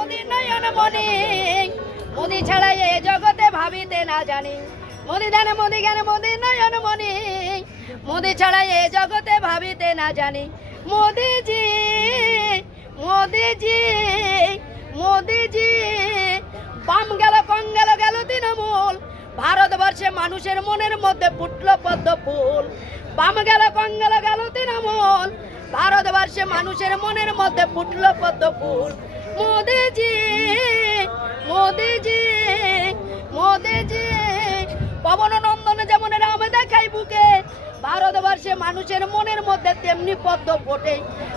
মোদি নয়ন মনি। মোদি ছাড়া এ জগতে ভাবিতে না জানি। মোদি ধান মোদি জ্ঞান নয়ন মনি। মোদি ছাড়া এ জগতে ভাবিতে না জানি। মোদিজি মোদিজি মোদিজি বাম গেল, কং গেল গেল তৃণমূল। ভারতবর্ষে মানুষের মনের মধ্যে ফুটল পদ্ম ফুল। বাম গেল, কং গেল গেল তৃণমূল। ভারতবর্ষে মানুষের মনের মধ্যে ফুটল পদ্ম ফুল। মোদিজি মোদিজি মোদিজি। পবন নন্দন যেমন রাম দেখাই বুকে, ভারতবর্ষে মানুষের মনের মধ্যে তেমনি পদ্ম ফোটে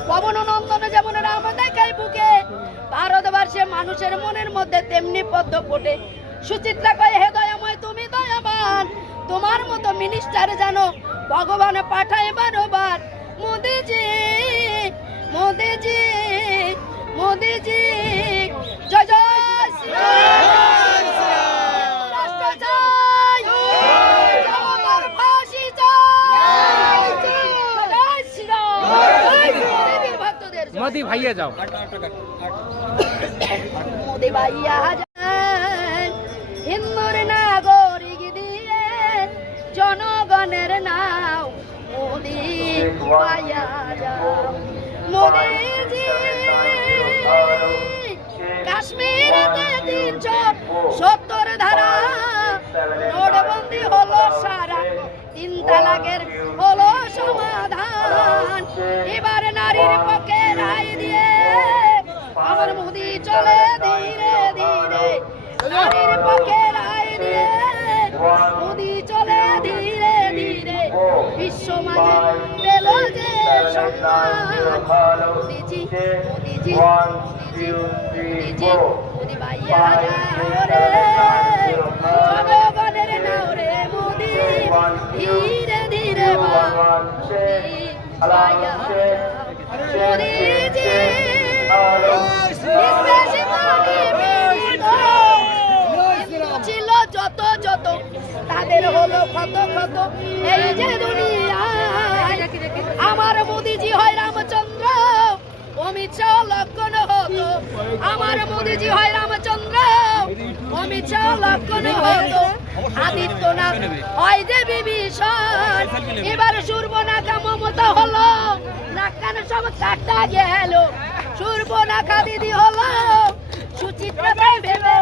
পবন নন্দন যেমন রাম দেখাই বুকে, ভারতবর্ষে মানুষের মনের মধ্যে তেমনি পদ্ম ফোটে সুচিত্রা কয়, হে দয়াময়, তুমি দয়াবান। তোমার মতো মিনিস্টার জানো ভগবান পাঠায় বারবার। মোদিজি মোদিজি মোদিজি জয়। মোদি ভাইয়া যাও মোদি ভাইয়া যান হিন্দুর নাগরিক দিয়ে জনগণের নাও মোদি ভাইয়া যাও মোদিজি সত্তর ধারা, নোটবন্দি হলো সারা। তিন তালাকের হলো সমাধান। এবার নারীর পক্ষে রায় দিয়ে আমার মোদি চলে ধীরে ধীরে। নারীর পক্ষে রায় দিয়ে মোদি চলে ধীরে ধীরে। বিশ্ব মাঝে যত যত তাদের হলো এই যে দুনিয়ায় আমার মোদিজি হয় রামচন্দ্র। অমিত শাহ লক্ষণ হতো আমার মোদিজি হয় রামচন্দ্র। অমিত শাহ লক্ষণ হতো আদিত্যনাথ হয় যে বিভীষণ। এবার সূর্বনাখা মমতা হলো। নাকান সব কাটা গেল। সূর্বনাখা দিদি হলো। সুচিত্রা ভেবে